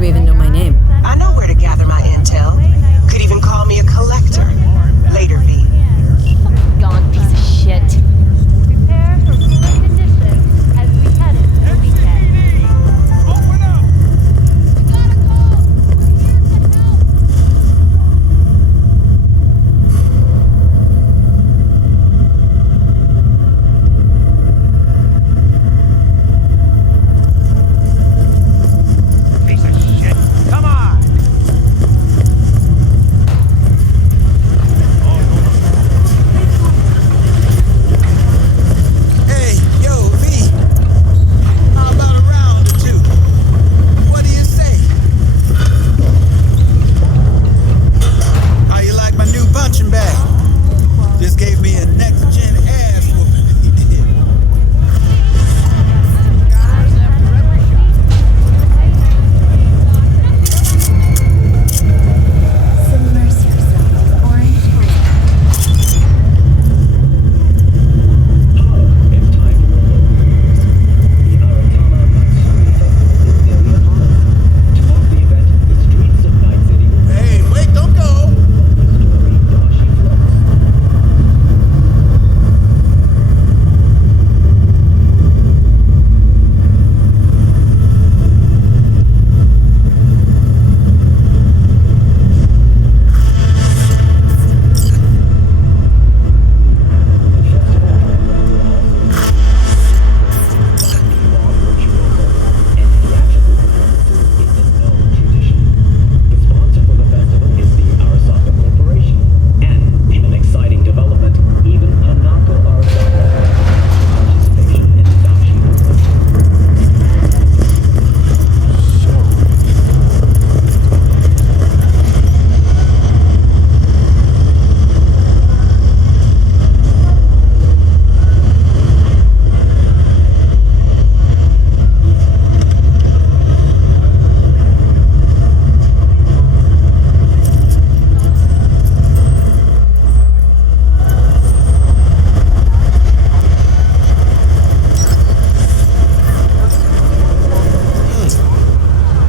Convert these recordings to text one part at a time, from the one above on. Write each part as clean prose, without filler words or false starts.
you even know my name? I know where to gather my intel. Could even call me a collector. Later, V. Gone piece of shit. Prepare for cooler conditions as we head into the weekend. Open up! We gotta go! We're here to help! Piece of shit. Come on! Hey, yo, V. How about a round or two? What do you say? How you like my new punching bag? Just gave me a next-gen ass whooping. He did. Submerge yourself in orange haze. Hey, wait, don't go!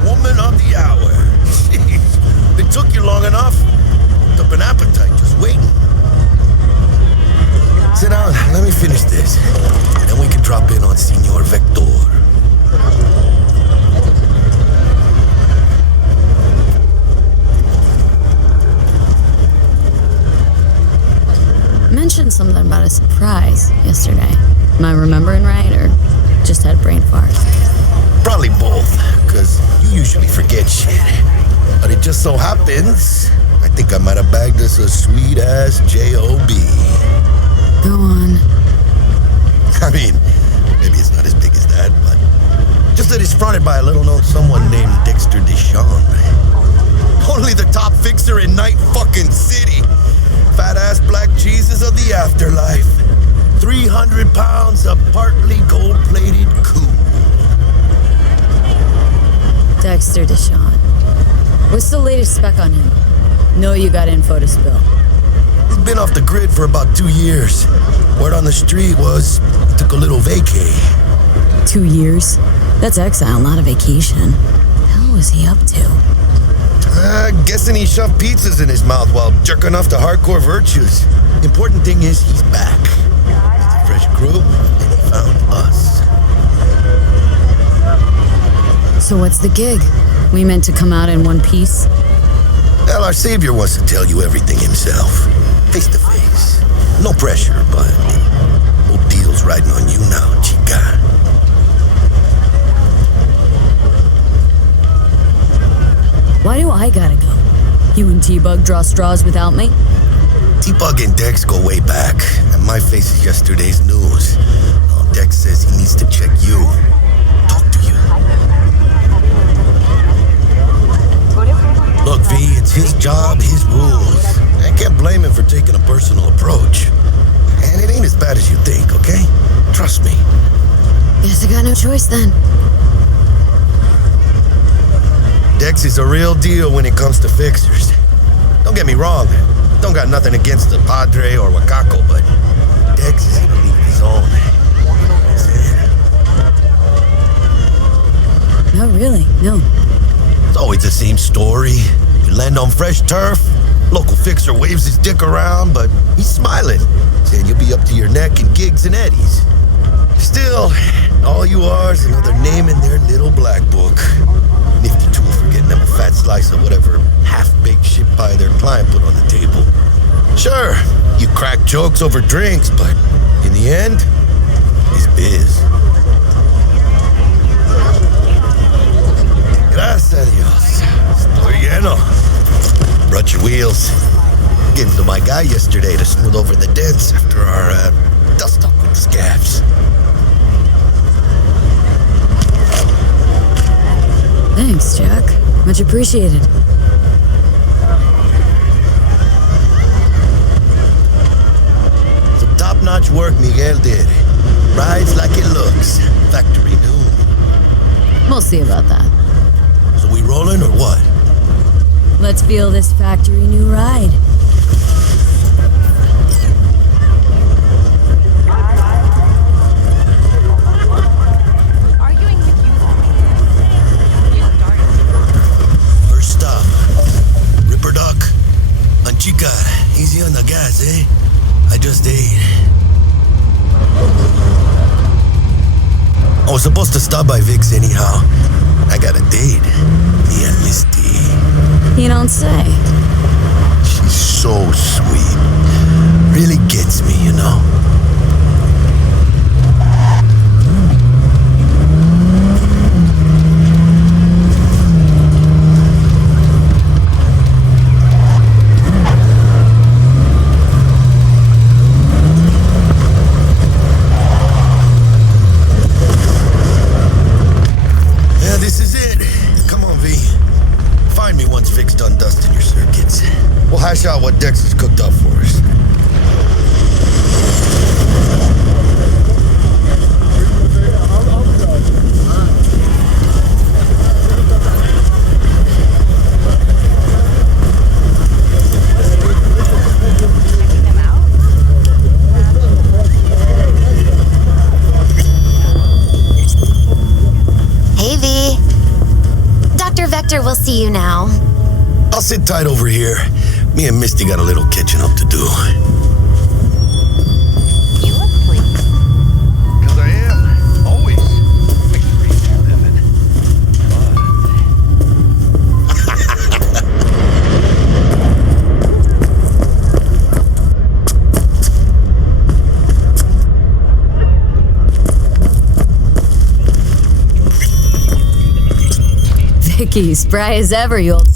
Woman of the hour. Jeez. It took you long enough. Built up an appetite just waiting. Sit down, let me finish this. Then we can drop in on Senor Vector. Mentioned something about a surprise yesterday. Am I remembering right, or just had a brain fart? Probably both, because you usually forget shit. But it just so happens, I think I might have bagged us a sweet-ass J.O.B. Go on. I mean, maybe it's not as big as that, but just that it's fronted by a little-known someone named Dexter Deshawn. Only the top fixer in Night fucking City. Fat-ass black Jesus of the afterlife. 300 pounds of partly gold-plated cool. Dexter Deshawn. What's the latest spec on him? Know you got info to spill. He's been off the grid for about 2 years. Word on the street was he took a little vacay. 2 years? That's exile, not a vacation. What the hell was he up to? Guessing he shoved pizzas in his mouth while jerking off to hardcore virtues. Important thing is he's back. It's a fresh crew, and he found us. So what's the gig? We meant to come out in one piece? Well, our savior wants to tell you everything himself. Face to face. No pressure, but whole deal's riding on you now, chica. Why do I gotta go? You and T-Bug draw straws without me? T-Bug and Dex go way back, and my face is yesterday's news. Now Dex says he needs to check you. Talk to you. Look, V, it's his job, his rules. I can't blame him for taking a personal approach. And it ain't as bad as you think, okay? Trust me. Guess I got no choice then. Dex is a real deal when it comes to fixers. Don't get me wrong, don't got nothing against the Padre or Wakako, but Dex is in a league of his own. No, really, no. So It's the same story. You land on fresh turf, local fixer waves his dick around, but he's smiling, saying you'll be up to your neck in gigs and eddies. Still, all you are is another name in their little black book. Nifty tool for getting them a fat slice of whatever half-baked shit pie their client put on the table. Sure, you crack jokes over drinks, but in the end, it's biz. Gracias a Dios. Estoy lleno. Brought your wheels. Gave them to my guy yesterday to smooth over the dents after our dust-up with the scabs. Thanks, Jack. Much appreciated. Some top-notch work Miguel did. Rides like it looks. Factory new. We'll see about that. So we rolling or what? Let's feel this factory new ride. Arguing with you started. First stop. Ripperdoc. Anchica, easy on the gas, eh? I just ate. I was supposed to stop by Vic's anyhow. I got a date. Me and Misty. You don't say. She's so sweet. Really gets me, you know. Yeah, this is it. Come on, V. Find me once Vic's done dusting your circuits. We'll hash out what Dex has cooked up for us. Hey, V. Dr. Vector will see you now. I'll sit tight over here. Me and Misty got a little catching up to do. You look pleased. Because I am. Always. Makes me feel living. Vicky, spry as ever, you old...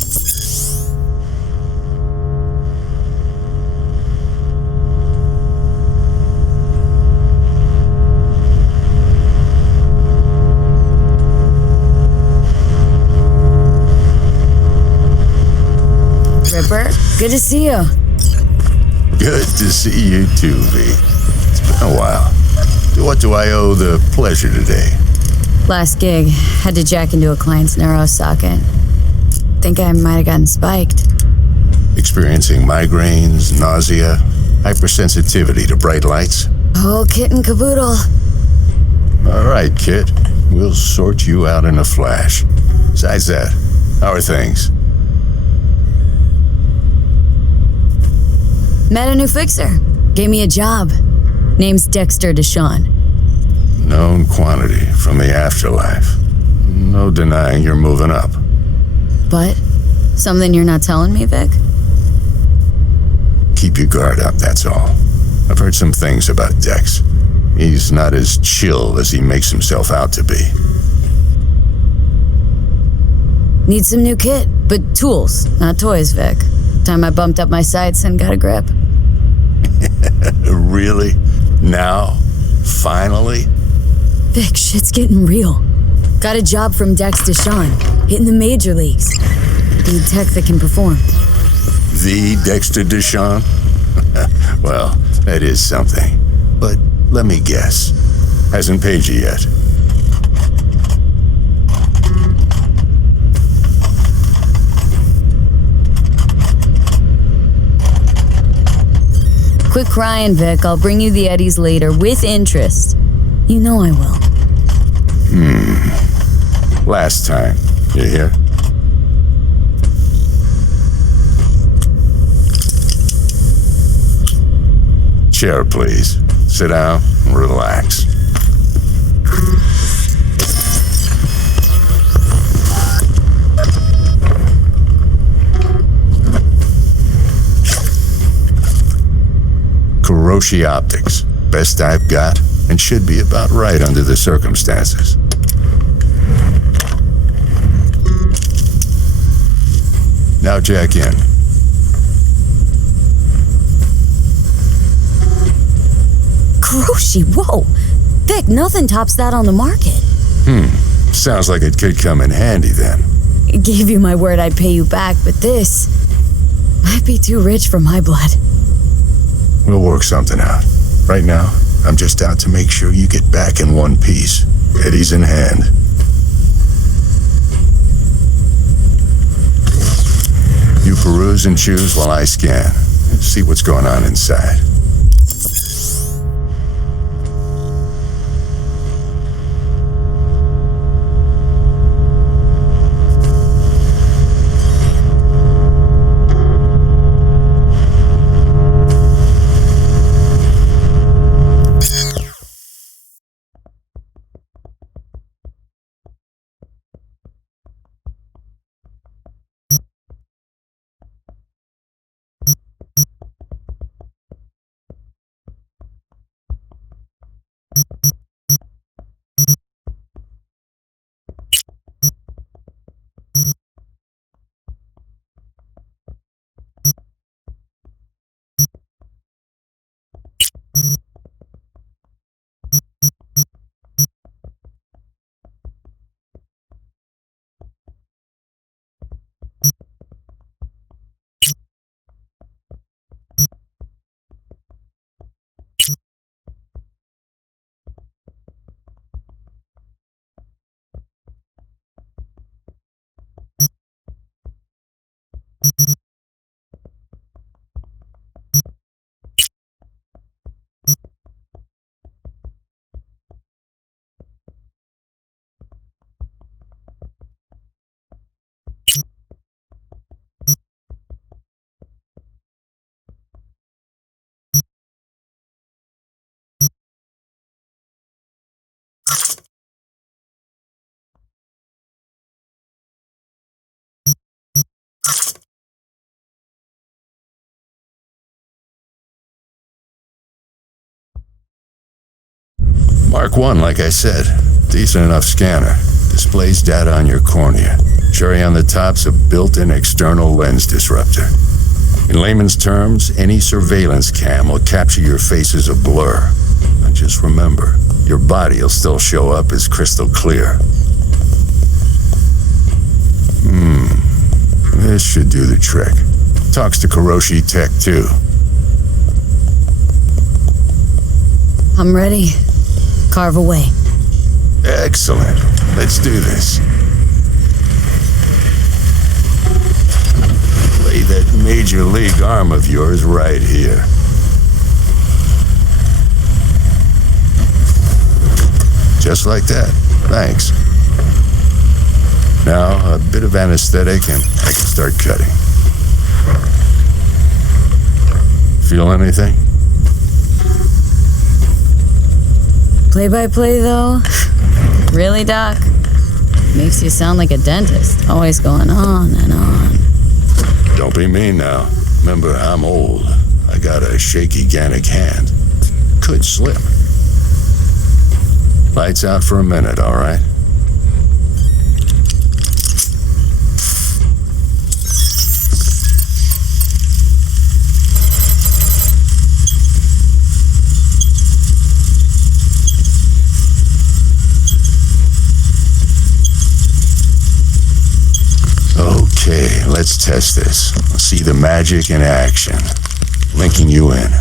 Ripper, good to see you. Good to see you too, V. It's been a while. To what do I owe the pleasure today? Last gig, had to jack into a client's neuro socket. Think I might have gotten spiked. Experiencing migraines, nausea, hypersensitivity to bright lights? Whole kit and caboodle. All right, kid. We'll sort you out in a flash. Besides that, how are things? Met a new fixer. Gave me a job. Name's Dexter Deshawn. Known quantity from the afterlife. No denying you're moving up. But something you're not telling me, Vic? Keep your guard up, that's all. I've heard some things about Dex. He's not as chill as he makes himself out to be. Need some new kit, but tools, not toys, Vic. Time I bumped up my sights and got a grip. Really? Now? Finally? Vic, shit's getting real. Got a job from Dex Deshawn, hitting the major leagues. Need tech that can perform. The Dexter Deshawn? Well, that is something. But let me guess. Hasn't paid you yet. Quit crying, Vic. I'll bring you the eddies later with interest. You know I will. Last time. You hear? Chair, please. Sit down and relax. Kuroshi Optics. Best I've got, and should be about right under the circumstances. Now jack in. Kuroshi, whoa! Vic, nothing tops that on the market. Sounds like it could come in handy then. Gave you my word I'd pay you back, but this might be too rich for my blood. We'll work something out. Right now, I'm just out to make sure you get back in one piece. Eddie's in hand. You peruse and choose while I scan. See what's going on inside. Mark 1, like I said. Decent enough scanner. Displays data on your cornea. Cherry on the top's a built-in external lens disruptor. In layman's terms, any surveillance cam will capture your face as a blur. And just remember, your body will still show up as crystal clear. This should do the trick. Talks to Kuroshi Tech, too. I'm ready. Carve away. Excellent. Let's do this. Lay that major league arm of yours right here. Just like that. Thanks. Now, a bit of anesthetic and I can start cutting. Feel anything? Play-by-play, though? Really, Doc? Makes you sound like a dentist, always going on and on. Don't be mean now. Remember, I'm old. I got a shaky Gannic hand. Could slip. Lights out for a minute, all right? Okay, let's test this. See the magic in action. Linking you in.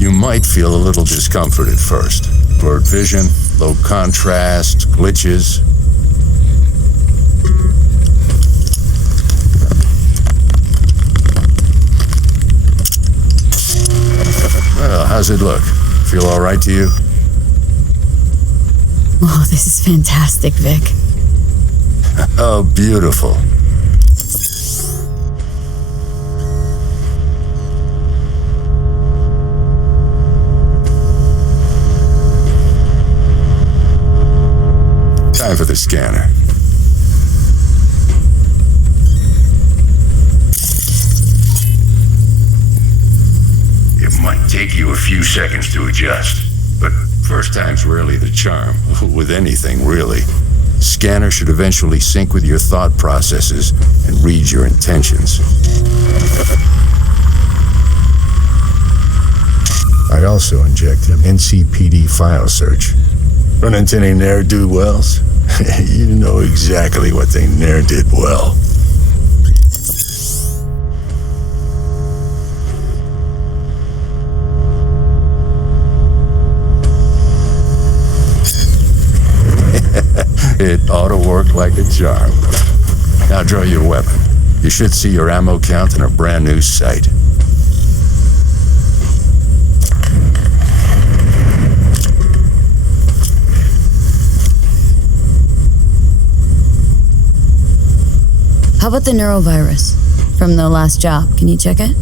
You might feel a little discomfort at first. Blurred vision, low contrast, glitches. Well, how's it look? Feel all right to you? Oh, this is fantastic, Vic. Oh, beautiful. Time for the scanner. It might take you a few seconds to adjust, but first time's rarely the charm, with anything really. Scanner should eventually sync with your thought processes and read your intentions. I also inject an NCPD file search. Run into any ne'er-do-wells? You know exactly what they ne'er did well. It ought to work like a charm. Now draw your weapon. You should see your ammo count in a brand new sight. How about the neurovirus from the last job? Can you check it?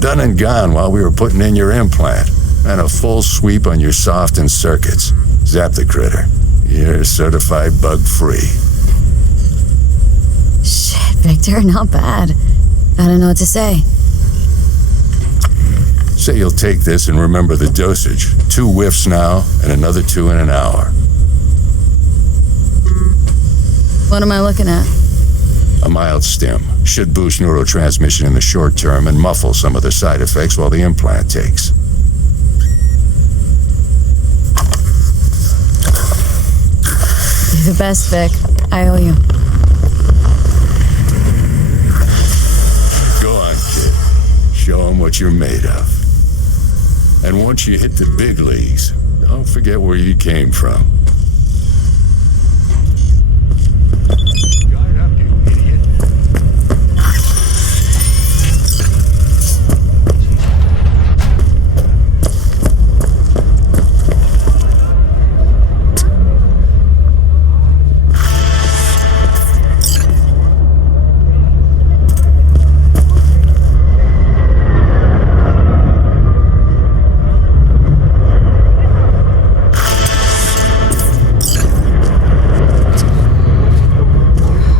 Done and gone while we were putting in your implant. And a full sweep on your soft and circuits. Zap the critter. You're certified bug-free. Shit, Victor, not bad. I don't know what to say. Say you'll take this and remember the dosage. 2 whiffs now, and another 2 in an hour. What am I looking at? A mild stim. Should boost neurotransmission in the short term and muffle some of the side effects while the implant takes. You're the best, Vic. I owe you. Go on, kid. Show 'em what you're made of. And once you hit the big leagues, don't forget where you came from. Shut up, you idiot.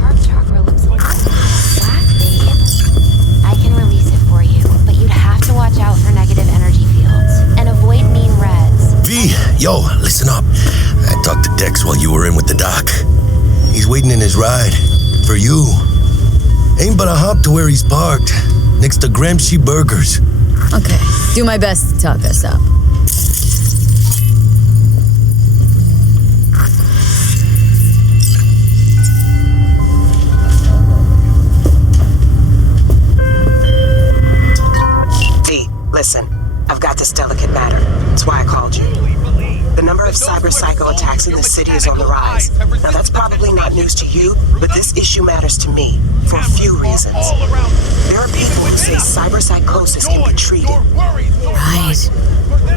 Heart chakra looks a little black, babe. I can release it for you, but you'd have to watch out for negative energy fields and avoid mean reds. V, yo, listen up. I talked to Dex while you were in with the doc. He's waiting in his ride. For you. Ain't but a hop to where he's parked. Next to Gramsci Burgers. Okay, do my best to talk us up. V, listen. I've got this delicate matter. That's why I called you. The number of cyber psycho attacks in the city is on the rise. Now that's probably not news to you, but this issue matters to me for a few reasons. There are people who say cyber psychosis can be treated. Right.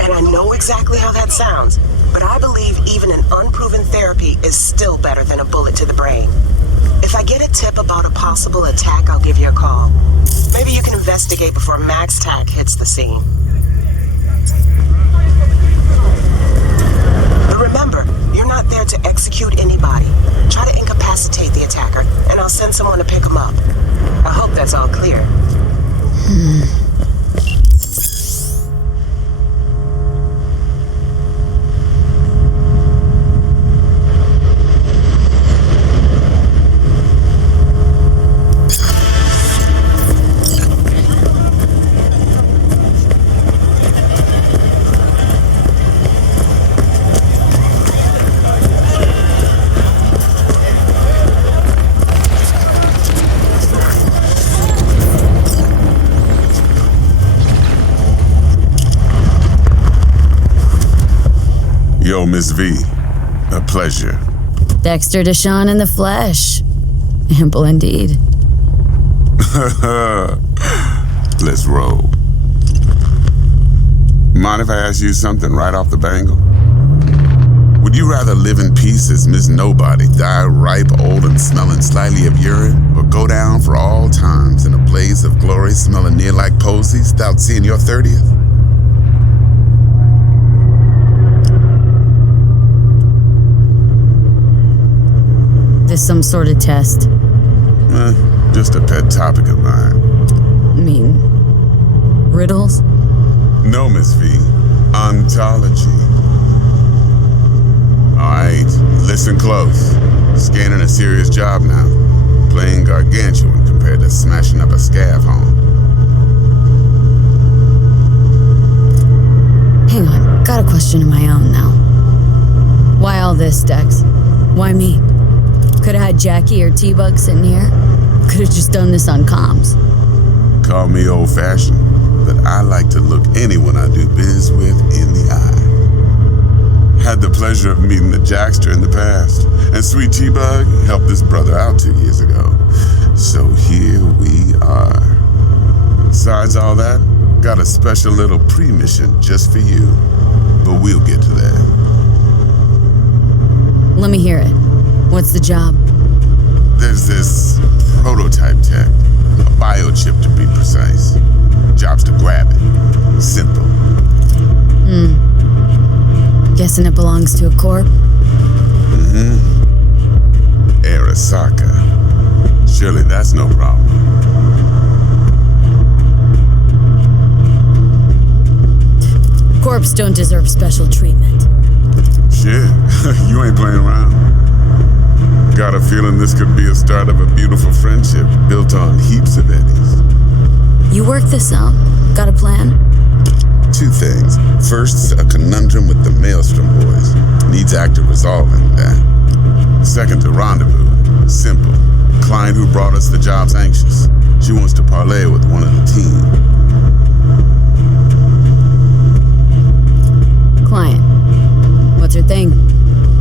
And I know exactly how that sounds, but I believe even an unproven therapy is still better than a bullet to the brain. If I get a tip about a possible attack, I'll give you a call. Maybe you can investigate before Max Tack hits the scene. But remember, you're not there to execute anybody. Try to incapacitate the attacker, and I'll send someone to pick him up. I hope that's all clear. Yo, Miss V. A pleasure. Dexter Deshawn in the flesh. Ample indeed. Let's roll. Mind if I ask you something right off the bangle? Would you rather live in peace as Miss Nobody, die ripe, old, and smelling slightly of urine, or go down for all times in a blaze of glory smelling near like posies without seeing your 30th? some sort of test? Just a pet topic of mine. Riddles? No, Miss V. Ontology. Alright, listen close. Scanning a serious job now. Playing gargantuan compared to smashing up a scav home. Hang on, got a question of my own now. Why all this, Dex? Why me? Could've had Jackie or T-Bug sitting here. Could've just done this on comms. Call me old-fashioned, but I like to look anyone I do biz with in the eye. Had the pleasure of meeting the Jackster in the past, and Sweet T-Bug helped this brother out 2 years ago. So here we are. Besides all that, got a special little pre-mission just for you, but we'll get to that. Let me hear it. What's the job? There's this prototype tech, a biochip to be precise. Job's to grab it. Simple. Guessing it belongs to a corp? Arasaka. Surely that's no problem. Corps don't deserve special treatment. Shit, you ain't playing around. Got a feeling this could be a start of a beautiful friendship built on heaps of eddies. You work this out? Got a plan? 2 things. First, a conundrum with the Maelstrom boys. Needs active resolving that. Second, a rendezvous. Simple. Client who brought us the job's anxious. She wants to parlay with one of the team. Client. What's her thing?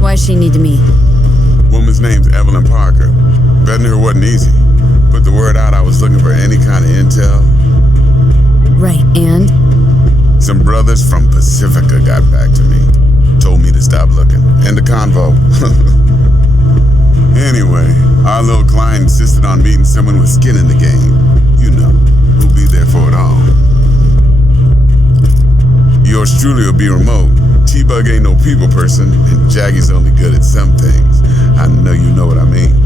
Why's she need to meet? Woman's name's Evelyn Parker. Betting her wasn't easy. Put the word out I was looking for any kind of intel. Right, and? Some brothers from Pacifica got back to me. Told me to stop looking. End of convo. Anyway, our little client insisted on meeting someone with skin in the game. You know, who'll be there for it all. Yours truly will be remote. T-Bug ain't no people person, and Jaggy's only good at some things. I know you know what I mean.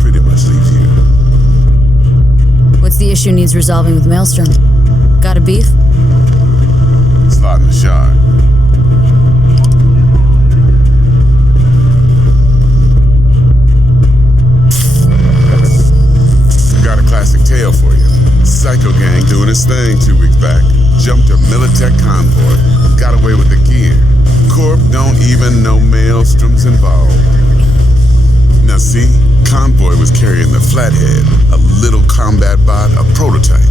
Pretty much leaves you. What's the issue needs resolving with Maelstrom? Got a beef? Slot in the shard. Got a classic tale for you. Psycho gang doing his thing 2 weeks back. Jumped a Militech convoy. Got away with the gear. Corp don't even know Maelstrom's involved. Now see, convoy was carrying the Flathead, a little combat bot, a prototype.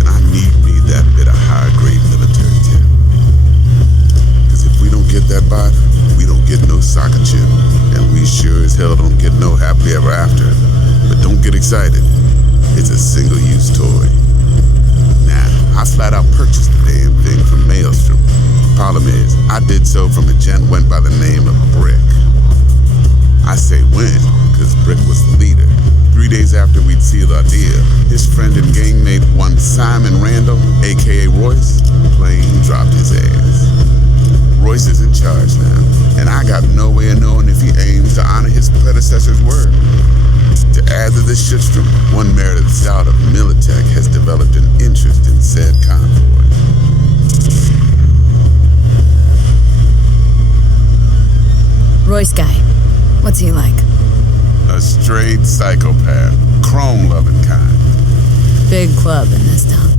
And I need that bit of high-grade military tech. Because if we don't get that bot, we don't get no soccer chip. And we sure as hell don't get no happily ever after. But don't get excited. It's a single-use toy. Now, I flat out purchased the damn thing from Maelstrom. Problem is, I did so from a gent went by the name of Brick. I say when, because Brick was the leader. 3 days after we'd sealed our deal, his friend and gangmate, one Simon Randall, aka Royce, plain dropped his ass. Royce is in charge now, and I got no way of knowing if he aims to honor his predecessor's word. To add to this shitstorm, one merited scout of Militech has developed an interest in said convoy. Royce guy. What's he like? A straight psychopath, chrome-loving kind. Big club in this town.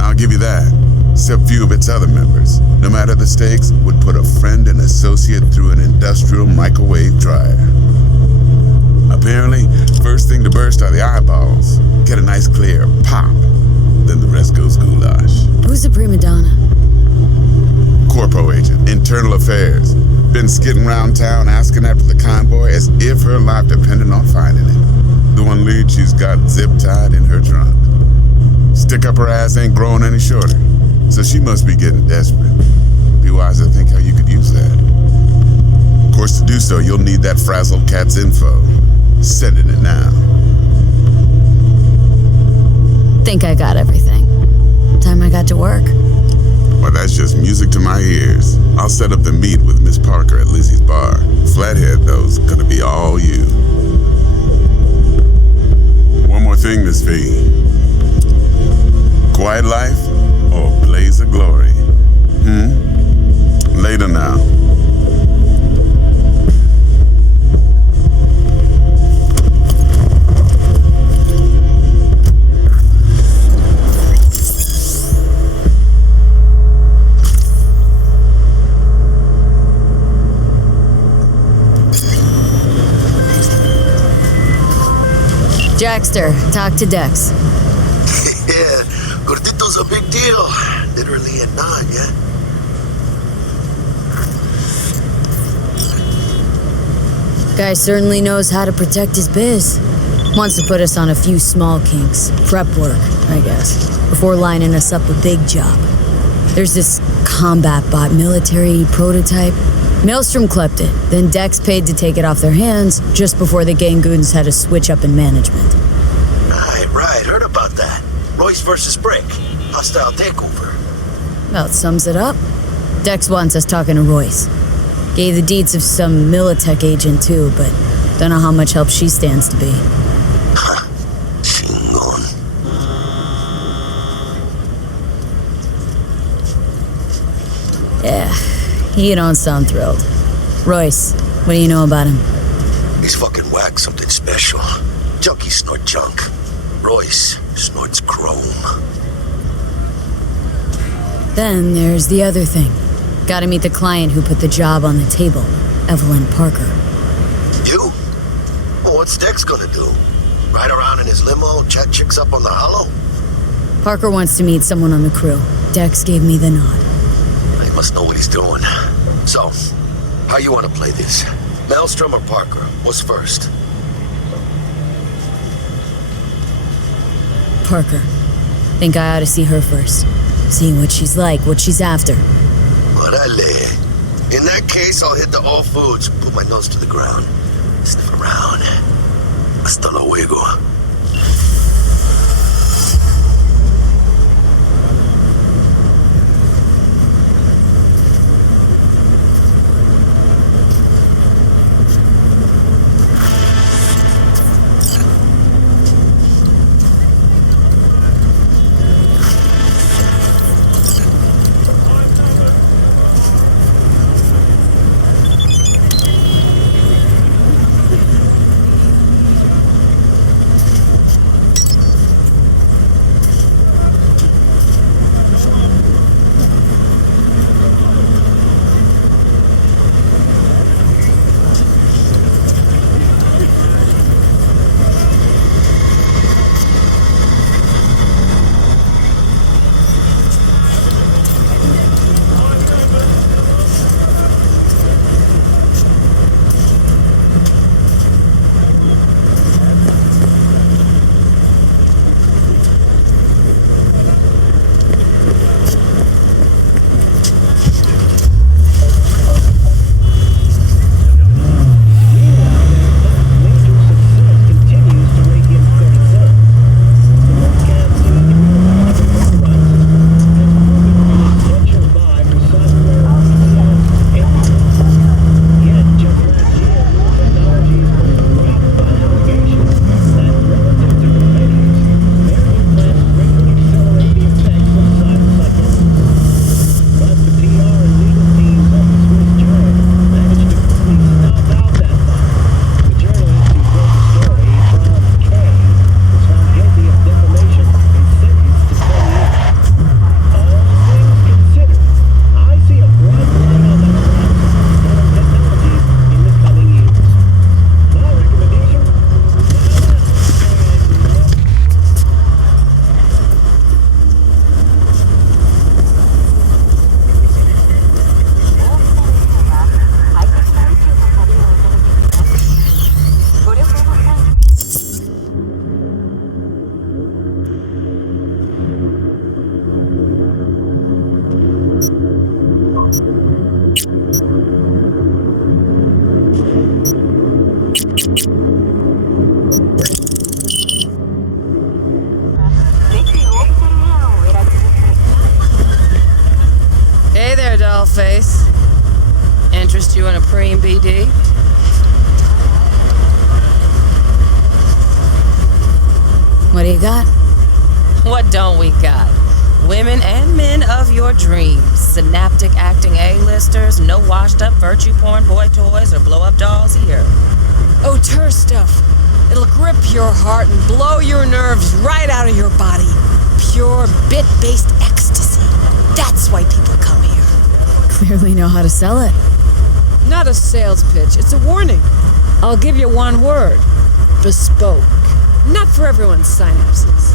I'll give you that. Except few of its other members, no matter the stakes, would put a friend and associate through an industrial microwave dryer. Apparently, first thing to burst are the eyeballs. Get a nice clear pop. Then the rest goes goulash. Who's the prima donna? Corpo agent, internal affairs. Been skidding around town asking after the convoy as if her life depended on finding it. The one lead she's got zip-tied in her trunk. Stick up her ass ain't growing any shorter. So she must be getting desperate. Be wise to think how you could use that. Of course, to do so, you'll need that frazzled cat's info. Sending it now. Think I got everything. Time I got to work. Well, that's just music to my ears. I'll set up the meet with Miss Parker at Lizzie's bar. Flathead, though's gonna be all you. One more thing, Miss V. Quiet life or blaze of glory? Later now. Jackster, talk to Dex. Yeah, Gordito's a big deal. Literally a nod, yeah? Guy certainly knows how to protect his biz. Wants to put us on a few small kinks. Prep work, I guess, before lining us up a big job. There's this combat bot military prototype. Maelstrom clept it, then Dex paid to take it off their hands just before the Gangoons had a switch up in management. Right, heard about that. Royce versus Brick. Hostile takeover. About sums it up. Dex wants us talking to Royce. Gave the deeds of some Militech agent too, but don't know how much help she stands to be. Chingon. Yeah, he don't sound thrilled. Royce, what do you know about him? He's fucking whack, something special. Junkies snort junk. Royce snorts chrome. Then there's the other thing. Gotta meet the client who put the job on the table, Evelyn Parker. You? Well, what's Dex gonna do? Ride around in his limo, chat chicks up on the hollow? Parker wants to meet someone on the crew. Dex gave me the nod. He must know what he's doing. So, how you want to play this? Maelstrom or Parker? What's first? Parker. Think I ought to see her first. See what she's like, what she's after. Orale. In that case, I'll hit the all foods, put my nose to the ground, sniff around. Hasta luego. interest you in a preem, BD? What do you got? What don't we got? Women and men of your dreams. Synaptic acting A-listers, no washed-up virtue porn boy toys or blow-up dolls here. Auteur stuff. It'll grip your heart and blow your nerves right out of your body. Pure bit-based ecstasy. That's why people come here. Clearly know how to sell it. Not a sales pitch, it's a warning. I'll give you one word. Bespoke. Not for everyone's synapses.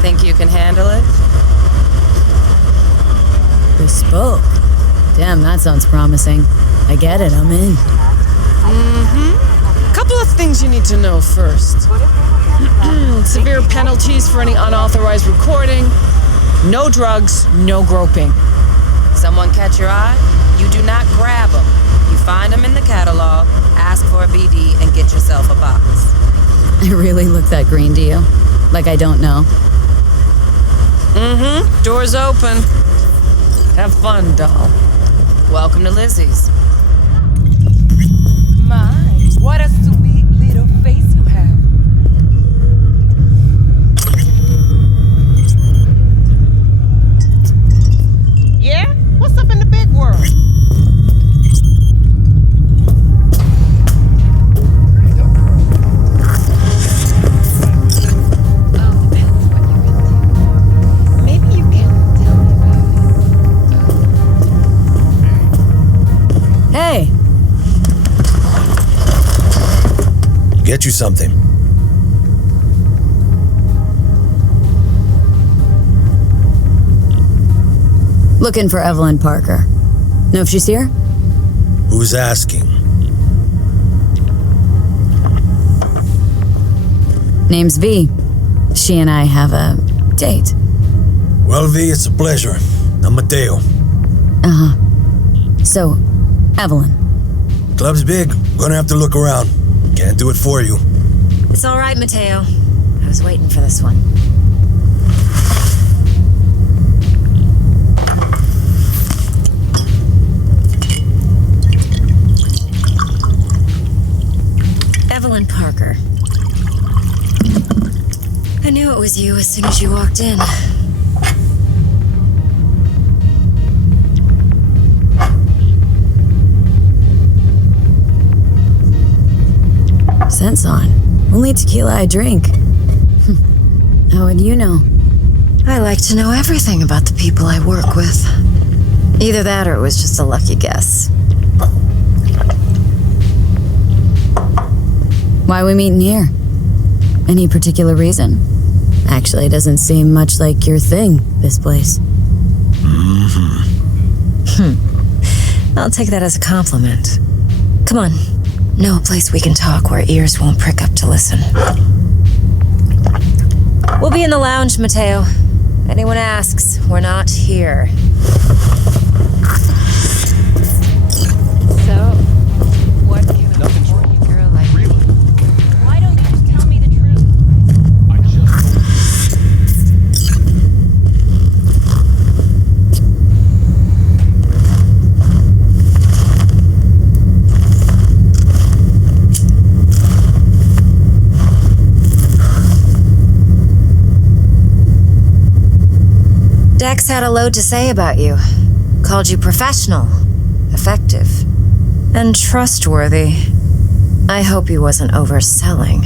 Think you can handle it? Bespoke. Damn, that sounds promising. I get it, I'm in. Couple of things you need to know first. Severe penalties for any unauthorized recording. No drugs, no groping. Someone catch your eye? You do not grab them. You find them in the catalog, ask for a BD, and get yourself a box. I really look that green to you. Like I don't know. Door's open. Have fun, doll. Welcome to Lizzie's. My, what a sweet little face you have. Yeah? What's up in the big world? Hey! Get you something. Looking for Evelyn Parker. Know if she's here? Who's asking? Name's V. She and I have a date. Well, V, it's a pleasure. I'm Mateo. Uh-huh. So, Evelyn. Club's big. Gonna have to look around. Can't do it for you. It's all right, Mateo. I was waiting for this one. Evelyn Parker. I knew it was you as soon as you walked in. Scent's on. Only tequila I drink. How would you know? I like to know everything about the people I work with. Either that or it was just a lucky guess. Why are we meeting here? Any particular reason? Actually, it doesn't seem much like your thing, this place. I'll take that as a compliment. Come on. Know a place we can talk where ears won't prick up to listen. We'll be in the lounge, Mateo. Anyone asks, we're not here. So, what can a horny girl like you? Why don't you just tell me the truth? Dex had a load to say about you. Called you professional, effective, and trustworthy. I hope he wasn't overselling.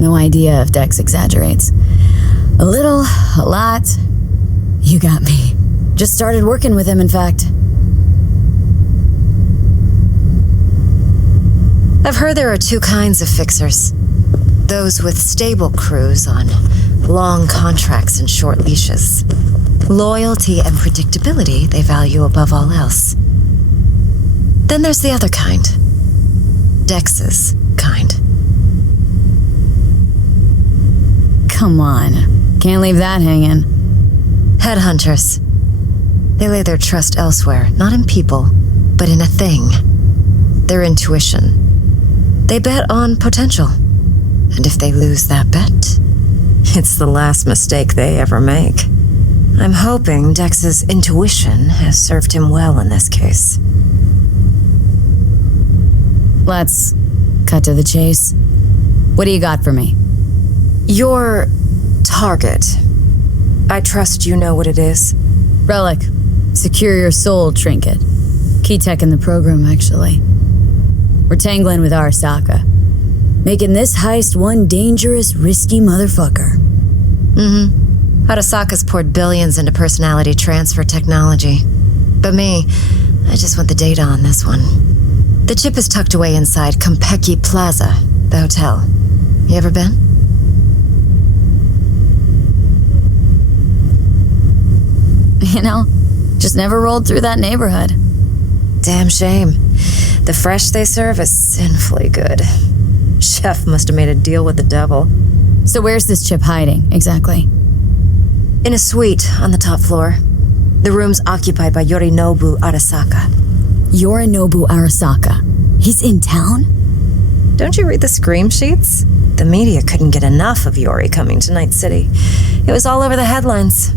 No idea if Dex exaggerates. A little, a lot. You got me. Just started working with him, in fact. I've heard there are two kinds of fixers. Those with stable crews on long contracts and short leashes. Loyalty and predictability they value above all else. Then there's the other kind. Dex's kind. Come on. Can't leave that hanging. Headhunters. They lay their trust elsewhere, not in people, but in a thing. Their intuition. They bet on potential. And if they lose that bet, It's the last mistake they ever make. I'm hoping Dex's intuition has served him well in this case. Let's cut to the chase. What do you got for me? Your target. I trust you know what it is. Relic. Secure your soul trinket. Key tech in the program, actually. We're tangling with Arasaka. Making this heist one dangerous, risky motherfucker. Arasaka's poured billions into personality transfer technology. But me, I just want the data on this one. The chip is tucked away inside Konpeki Plaza, the hotel. You ever been? You know, just never rolled through that neighborhood. Damn shame. The fresh they serve is sinfully good. Chef must have made a deal with the devil. So where's this chip hiding, exactly? In a suite on the top floor. The room's occupied by Yorinobu Arasaka. Yorinobu Arasaka? He's in town? Don't you read the scream sheets? The media couldn't get enough of Yori coming to Night City. It was all over the headlines.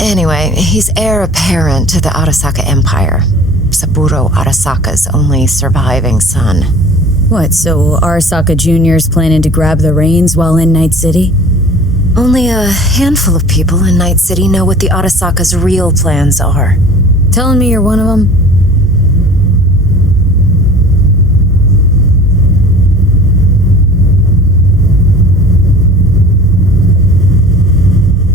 Anyway, he's heir apparent to the Arasaka Empire. Saburo Arasaka's only surviving son. What, so Arasaka Jr.'s planning to grab the reins while in Night City? Only a handful of people in Night City know what the Arasaka's real plans are. Telling me you're one of them?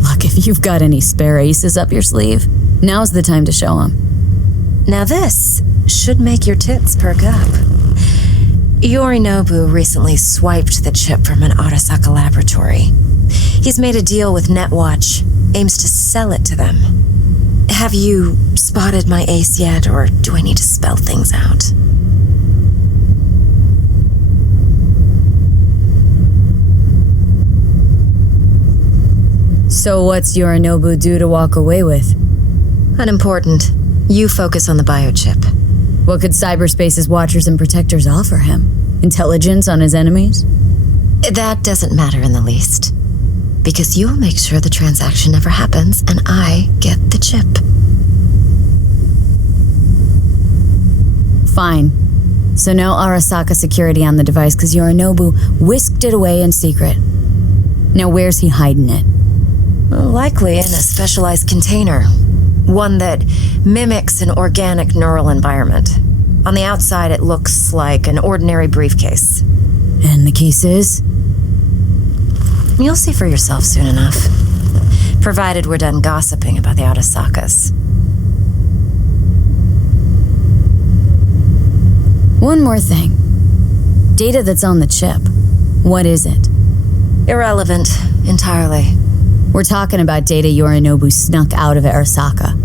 Look, if you've got any spare aces up your sleeve, now's the time to show them. Now this should make your tits perk up. Yorinobu recently swiped the chip from an Arasaka laboratory. He's made a deal with Netwatch, aims to sell it to them. Have you spotted my ace yet, or do I need to spell things out? So what's Yorinobu due to walk away with? Unimportant. You focus on the biochip. What could cyberspace's watchers and protectors offer him? Intelligence on his enemies? That doesn't matter in the least. Because you'll make sure the transaction never happens, and I get the chip. Fine. So no Arasaka security on the device because Yorinobu whisked it away in secret. Now where's he hiding it? Likely in a specialized container. One that mimics an organic neural environment. On the outside, it looks like an ordinary briefcase. And the case is? You'll see for yourself soon enough. Provided we're done gossiping about the Arasakas. One more thing. Data that's on the chip. What is it? Irrelevant, entirely. We're talking about data Yorinobu snuck out of Arasaka.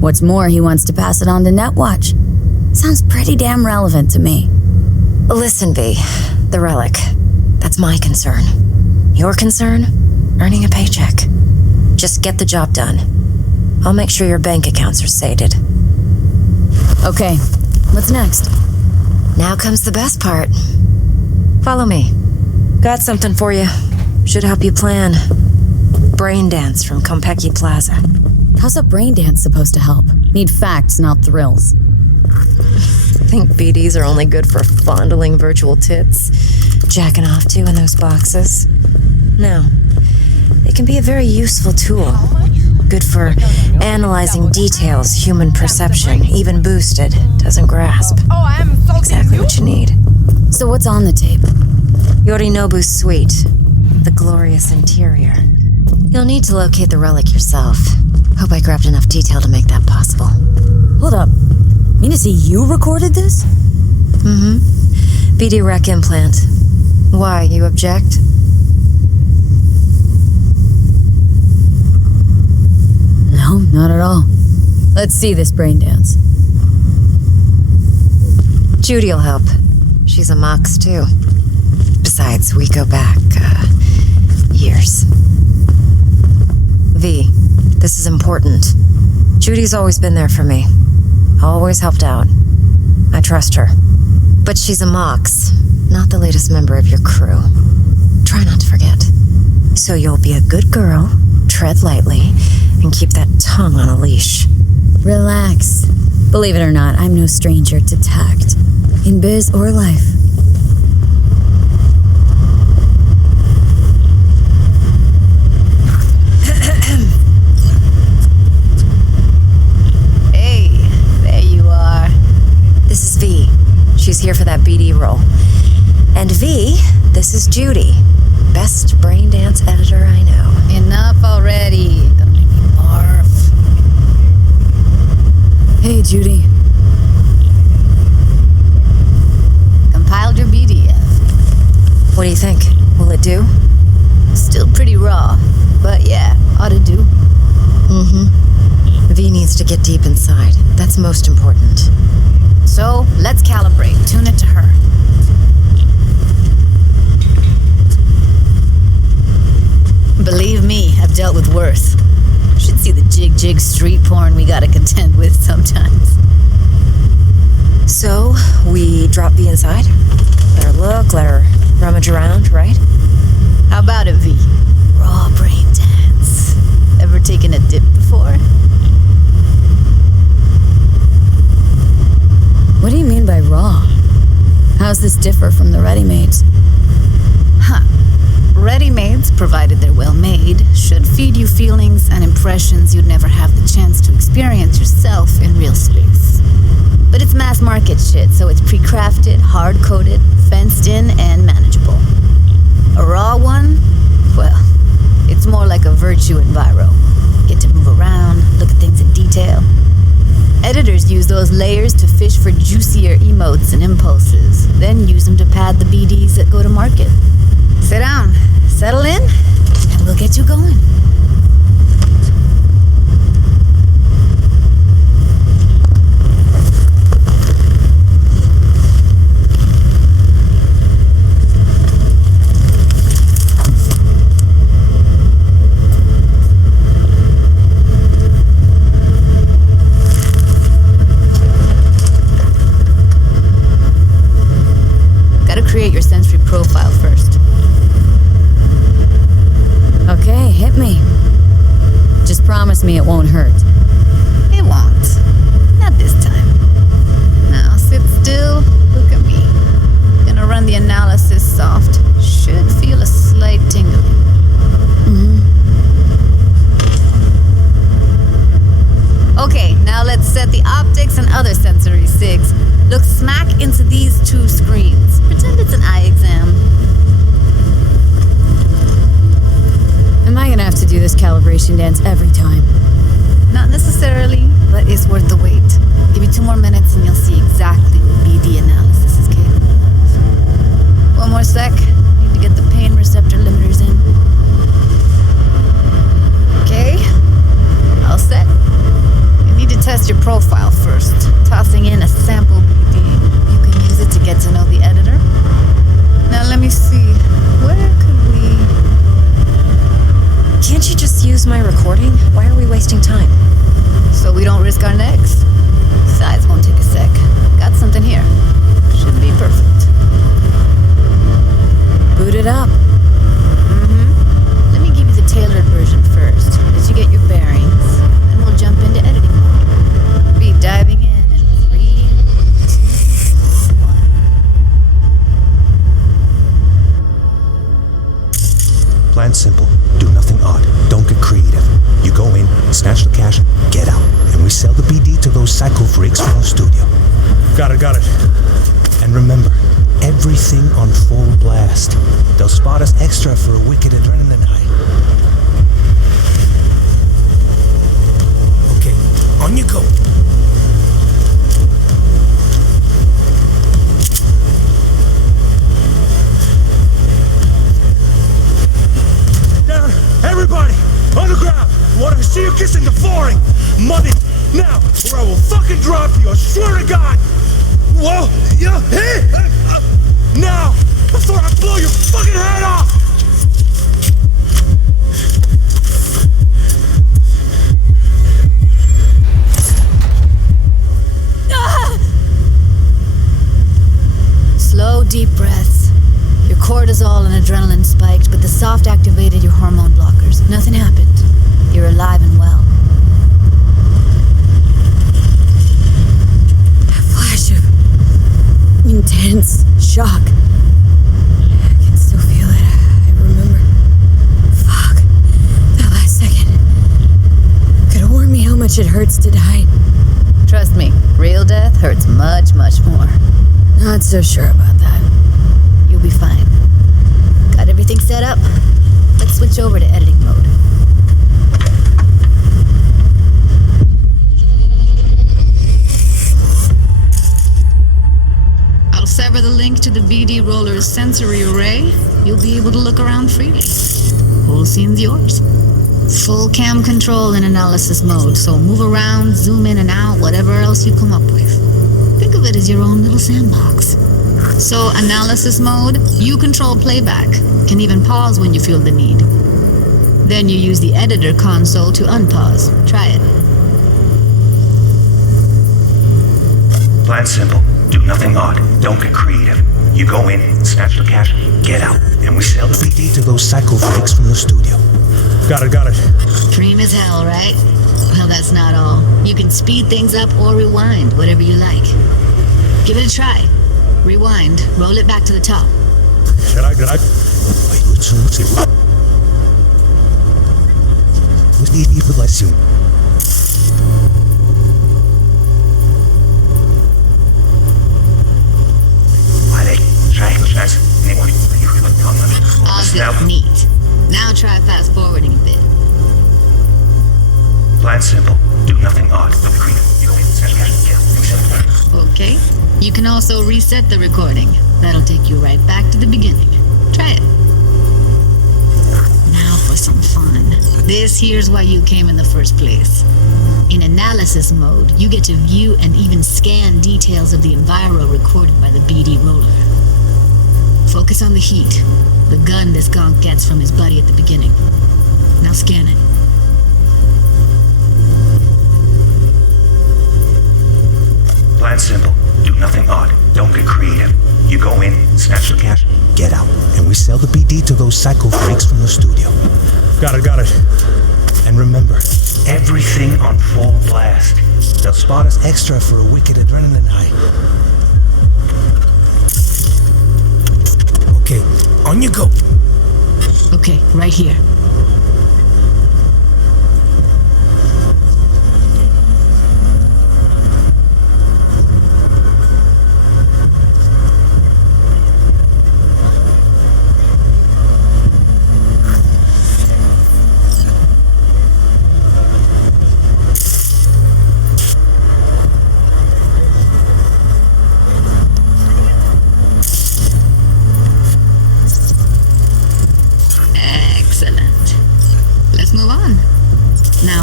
What's more, he wants to pass it on to Netwatch. Sounds pretty damn relevant to me. Listen, V, the relic. That's my concern. Your concern? Earning a paycheck. Just get the job done. I'll make sure your bank accounts are sated. Okay, what's next? Now comes the best part. Follow me. Got something for you. Should help you plan. Brain dance from Konpeki Plaza. How's a brain dance supposed to help? Need facts, not thrills. Think BDs are only good for fondling virtual tits? Jacking off to in those boxes? No. They can be a very useful tool. Good for analyzing details human perception, even boosted, doesn't grasp. Exactly what you need. So what's on the tape? Yorinobu's suite. The glorious interior. You'll need to locate the relic yourself. Hope I grabbed enough detail to make that possible. Hold up. Mean to say you recorded this? BD rec implant. Why, you object? No, not at all. Let's see this brain dance. Judy'll help. She's a mox, too. Besides, we go back, years. V, this is important. Judy's always been there for me. Always helped out. I trust her. But she's a mox, not the latest member of your crew. Try not to forget. So you'll be a good girl, tread lightly, and keep that tongue on a leash. Relax. Believe it or not, I'm no stranger to tact. In biz or life. Hey, there you are. This is V. She's here for that BD role. And V, this is Judy. Best brain dance editor I know. Enough already. Gonna make me barf. Hey, Judy. Compiled your BDF. What do you think? Will it do? Still pretty raw, but yeah, ought to do. Mm-hmm. V needs to get deep inside. That's most important. So, let's calibrate. Tune it to her. Believe me, I've dealt with worse. Should see the jig street porn we gotta contend with sometimes. So, we drop V inside? Let her look, let her rummage around, right? How about it, V? Raw brain dance. Ever taken a dip before? What do you mean by raw? How's this differ from the ready-mades? Ready-mades, provided they're well-made, should feed you feelings and impressions you'd never have the chance to experience yourself in real space. But it's mass-market shit, so it's pre-crafted, hard-coded, fenced-in, and manageable. A raw one? Well, it's more like a virtue enviro. Get to move around, look at things in detail. Editors use those layers to fish for juicier emotes and impulses, then use them to pad the BDs that go to market. Sit down, settle in, and we'll get you going. Gotta create your sensory profile first. Okay, hit me. Just promise me it won't hurt. It won't. Not this time. Now sit still, look at me. Gonna run the analysis soft. Should feel a slight tingling. Okay, now let's set the optics and other sensory sigs. Look smack into these two screens. Pretend it's an eye exam. Am I gonna have to do this calibration dance every time? Not necessarily, but it's worth the wait. Give me 2 more minutes and you'll see exactly what BD analysis is capable of. One more sec. Need to get the pain receptor limiters in. Okay. All set. You need to test your profile first. Tossing in a sample BD. You can use it to get to know the editor. Now let me see. Where could we... Can't you just use my recording? Why are we wasting time? So we don't risk our necks. Besides, won't take a sec. Got something here. Should be perfect. Boot it up. Let me give you the tailored version first, as you get your bearings. Then we'll jump into editing mode. Be diving in 3, 2, 1. Plan simple. Do nothing odd. Don't get creative. You go in, snatch the cash, get out. And we sell the BD to those psycho freaks from the studio. Got it. And remember, everything on full blast. They'll spot us extra for a wicked adrenaline high. Okay, on you go. Down, everybody, on the ground. Want to see you kissing the flooring. Money, now, or I will fucking drop you, I swear to God. Whoa, yeah, hey, now, before I blow your fucking head off. Slow, deep breaths. Your cortisol cortisol and adrenaline spiked, but the soft activated your hormone blockers. Nothing happened. You're alive and well. A flash of intense shock. I can still feel it. I remember. Fuck. That last second. Could have warned me how much it hurts to die. Trust me, real death hurts much, much more. Not so sure about that. You'll be fine. Got everything set up? Let's switch over to editing mode. I'll sever the link to the BD Roller's sensory array. You'll be able to look around freely. Whole scene's yours. Full cam control in analysis mode, so move around, zoom in and out, whatever else you come up with. Think of it as your own little sandbox. So, analysis mode, you control playback. Can even pause when you feel the need. Then you use the editor console to unpause. Try it. Plan simple. Do nothing odd. Don't get creative. You go in, snatch the cash, get out, and we sell the BD to those psycho freaks from the studio. Got it. Dream as hell, right? Well, that's not all. You can speed things up or rewind, whatever you like. Give it a try. Rewind. Roll it back to the top. Should I? Wait, let's see. Bless you. Awesome. Neat. Now try fast forwarding a bit. Plan simple. Do nothing odd. Okay. You can also reset the recording. That'll take you right back to the beginning. Try it. Now for some fun. This here's why you came in the first place. In analysis mode, you get to view and even scan details of the enviro recorded by the BD Roller. Focus on the heat, the gun this gonk gets from his buddy at the beginning. Now scan it. Plan simple. Do nothing odd. Don't get creative. You go in, snatch the cash, get out, and we sell the BD to those psycho freaks from the studio. Got it. And remember, everything on full blast. They'll spot us extra for a wicked adrenaline high. Okay, on you go. Okay, right here.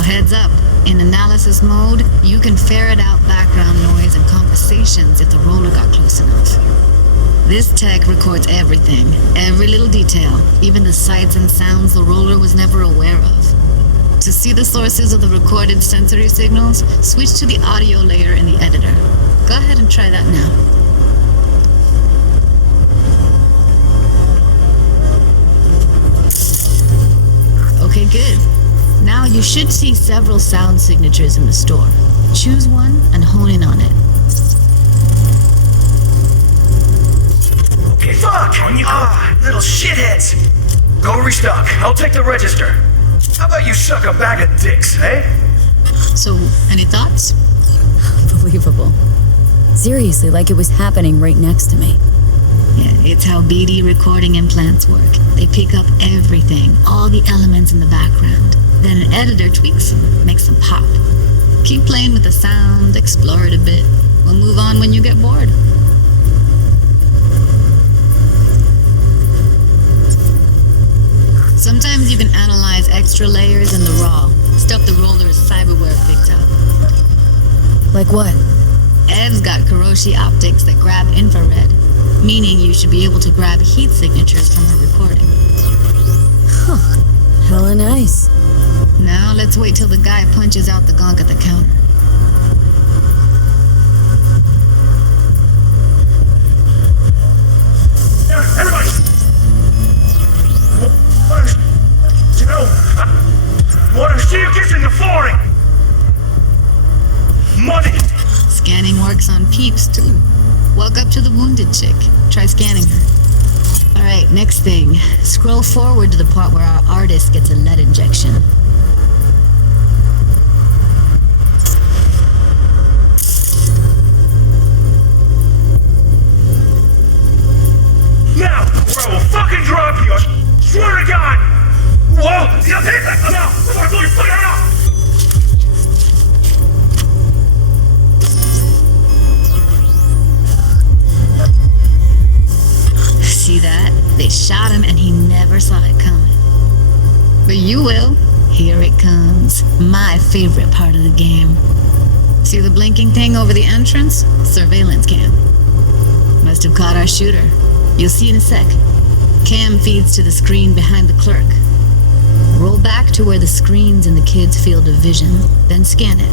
Heads up. In analysis mode, you can ferret out background noise and conversations if the roller got close enough. This tech records everything, every little detail, even the sights and sounds the roller was never aware of. To see the sources of the recorded sensory signals, switch to the audio layer in the editor. Go ahead and try that now. Okay, good. Now you should see several sound signatures in the store. Choose one and hone in on it. Okay, fuck! On you go. Little shitheads! Go restock. I'll take the register. How about you suck a bag of dicks, eh? So, any thoughts? Unbelievable. Seriously, like it was happening right next to me. Yeah, it's how BD recording implants work. They pick up everything, all the elements in the background. Then an editor tweaks them, makes them pop. Keep playing with the sound, explore it a bit. We'll move on when you get bored. Sometimes you can analyze extra layers in the raw, stuff the roller's cyberware picked up. Like what? Ev's got Kuroshi optics that grab infrared, meaning you should be able to grab heat signatures from her recording. Huh. Hella nice. Now let's wait till the guy punches out the gonk at the counter. Everybody! Joe, what if she gets in the flooring? Money! Scanning works on peeps, too. Walk up to the wounded chick. Try scanning her. Alright, next thing. Scroll forward to the part where our artist gets a lead injection. Now, or I will fucking drop you! I swear to God! Whoa! You take that now! Before I blow your fucking head off! See that? They shot him and he never saw it coming. But you will. Here it comes. My favorite part of the game. See the blinking thing over the entrance? Surveillance cam. Must have caught our shooter. You'll see in a sec. Cam feeds to the screen behind the clerk. Roll back to where the screen's in the kid's field of vision, then scan it.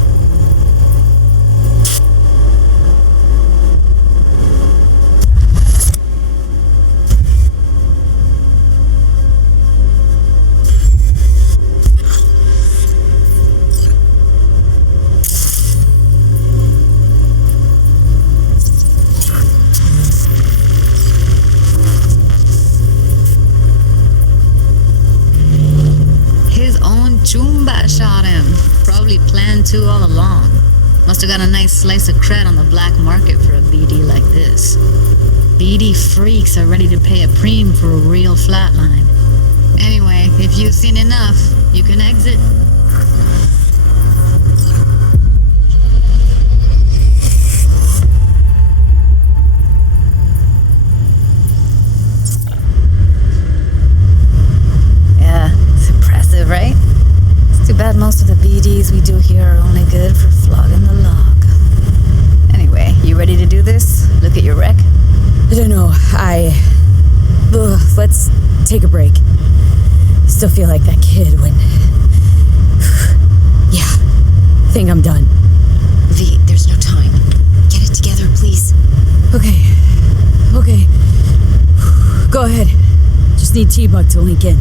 Chumba shot him. Probably planned to all along. Must have got a nice slice of cred on the black market for a BD like this. BD freaks are ready to pay a preem for a real flatline. Anyway, if you've seen enough, you can exit. Yeah, it's impressive, right? Too bad most of the BDs we do here are only good for flogging the log. Anyway, you ready to do this? Look at your wreck? I don't know, let's take a break. Still feel like that kid when... Yeah, think I'm done. V, there's no time. Get it together, please. Okay. Go ahead. Just need T-Bug to link in.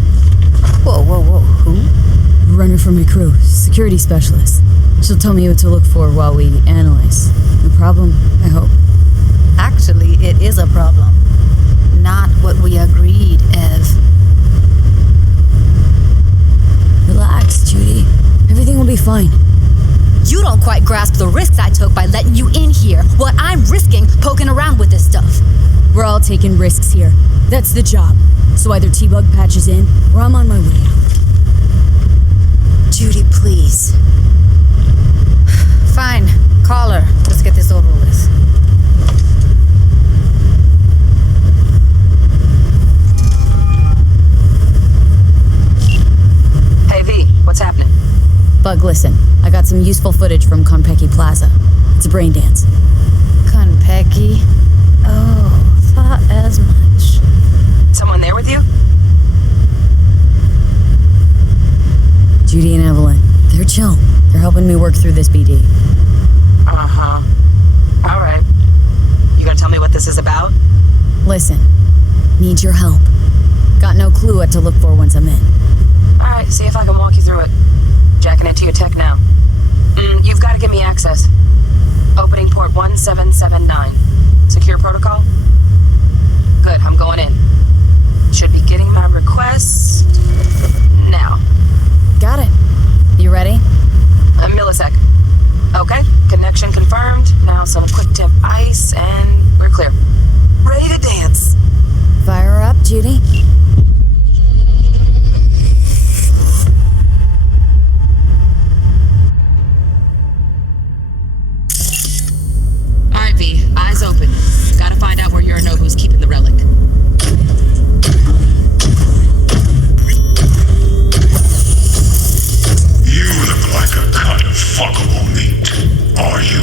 Whoa, who? Runner for my crew, security specialist. She'll tell me what to look for while we analyze. No problem, I hope. Actually, it is a problem. Not what we agreed, Ev. Relax, Judy. Everything will be fine. You don't quite grasp the risks I took by letting you in here. What I'm risking poking around with this stuff. We're all taking risks here. That's the job. So either T-Bug patches in, or I'm on my way out. Judy, please. Fine. Call her. Let's get this over with. Hey, V, what's happening? Bug, listen. I got some useful footage from Konpeki Plaza. It's a brain dance. Konpeki? Oh, thought as much. Someone there with you? Judy and Evelyn. They're chill. They're helping me work through this BD. Uh-huh. All right. You gonna tell me what this is about? Listen. Need your help. Got no clue what to look for once I'm in. All right, see if I can walk you through it. Jacking it to your tech now. You've got to give me access. Opening port 1779. Secure protocol? Good, I'm going in. Should be getting my request now. Got it. You ready? A millisec. Okay, connection confirmed. Now some quick temp ice and we're clear. Ready to dance. Fire her up, Judy. Alright, V, eyes open. Gotta find out where Yorinobu's keeping the relic. You look like a cut of fuckable meat, are you?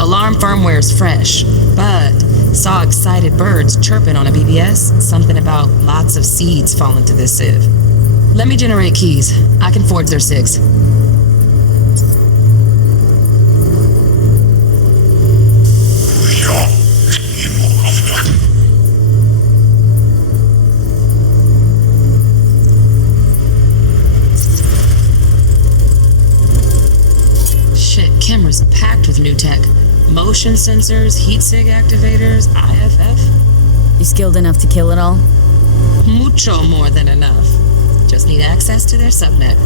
Alarm firmware's fresh, but saw excited birds chirping on a BBS. Something about lots of seeds falling to this sieve. Let me generate keys. I can forge their SIGs. Shit, camera's packed with new tech. Motion sensors, heat sig activators, IFF. You skilled enough to kill it all? Mucho more than enough. Just need access to their subnet.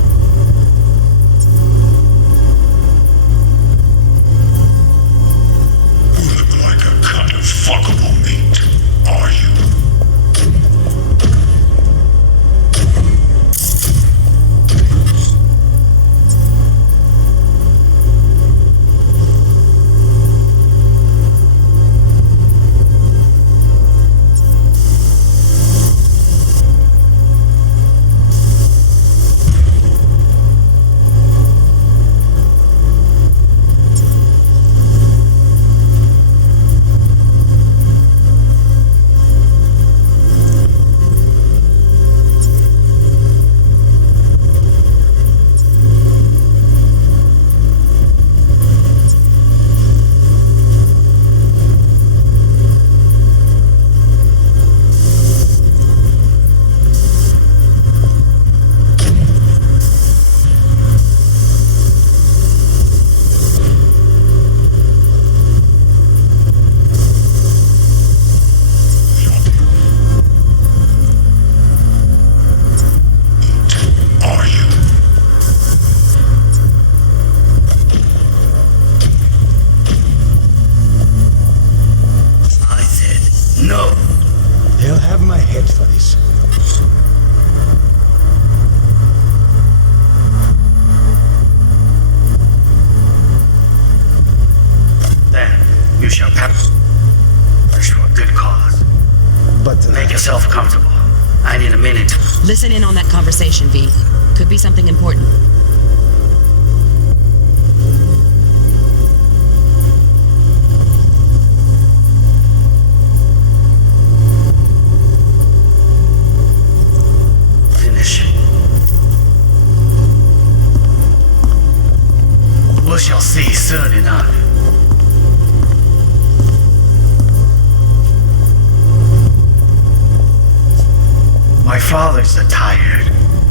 You look like a cut of fuckable meat, are you? You shall perish for a good cause. But... Make yourself comfortable. I need a minute. Listen in on that conversation, V. Could be something important. Finish. We shall see soon enough. My father's a tired,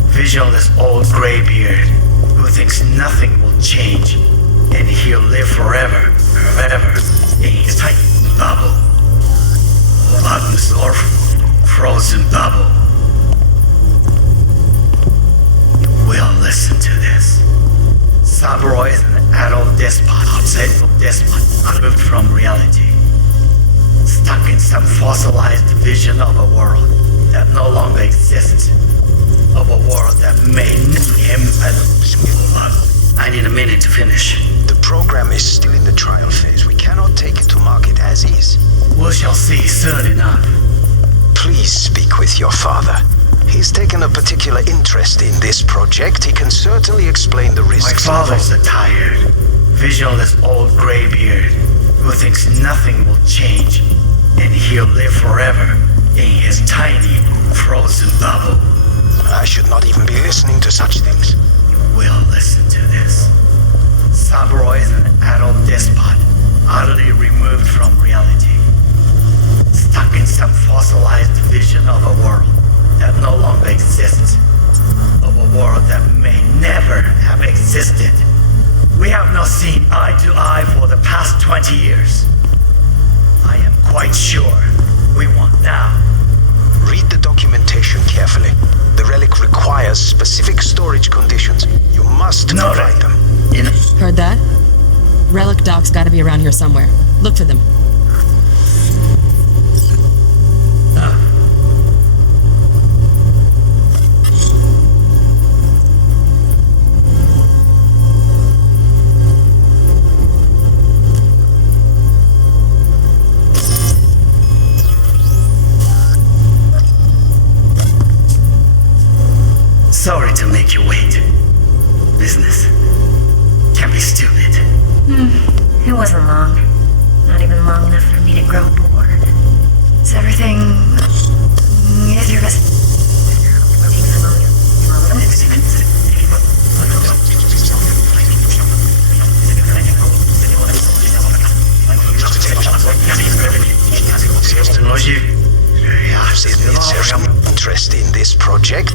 visionless old graybeard who thinks nothing will change, and he'll live forever in his tight bubble. Bottomless or frozen bubble. You will listen to this. Saburo is an adult despot, removed from reality. Stuck in some fossilized vision of a world that no longer exists, of a world that made him I need a minute to finish. The program is still in the trial phase. We cannot take it to market as is. We shall see soon enough. Please speak with your father. He's taken a particular interest in this project. He can certainly explain the risks. My father's a tired, visionless old graybeard who thinks nothing will change, and he'll live forever in his tiny, frozen bubble. I should not even be listening to such things. You will listen to this. Saburo is an adult despot, utterly removed from reality. Stuck in some fossilized vision of a world that no longer exists. Of a world that may never have existed. We have not seen eye to eye for the past 20 years. I am quite sure we won't now. Read the documentation carefully. The relic requires specific storage conditions. You must provide them. Heard that? Relic doc's gotta be around here somewhere. Look for them. Sorry to make you wait. Business can be stupid. It wasn't long. Not even long enough for me to grow bored. Is everything... Is your... Interest in this project?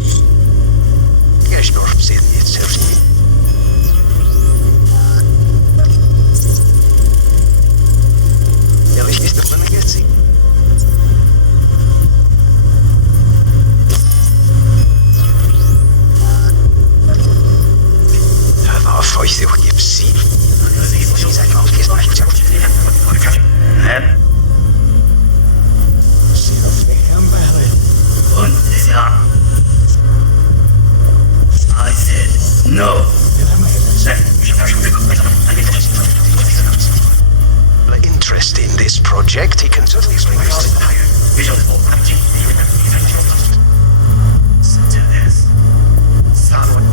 I said no. Interest in this project, he can certainly explain this. Listen to this. Someone,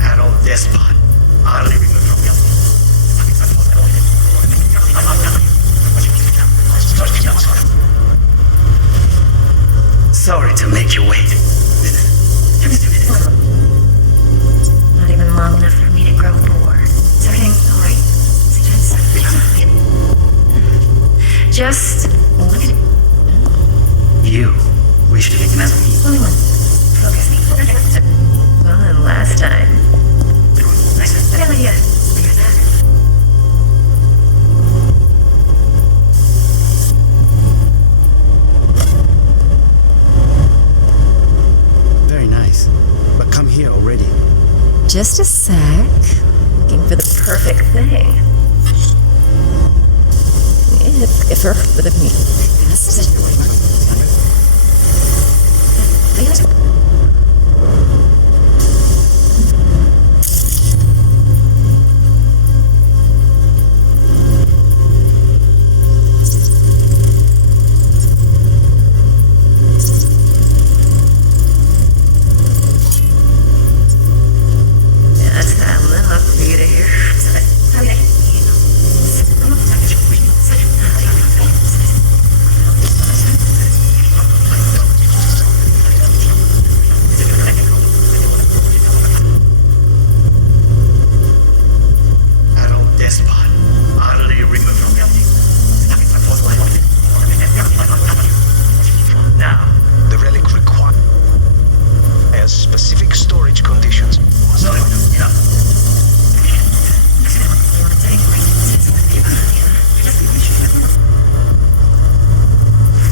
adult despot, utterly removed from reality. Sorry to make you wait. Not even long enough for me to grow bored. Is everything alright? Just You wish to make an enemy. only one. Focus me. Well, then last time. I got an idea. Very nice. But come here already. Just a sec. Looking for the perfect thing. If her with me. That's that look for you to hear. Adult despot, utterly removed from reality. Now, The relic requires specific storage conditions.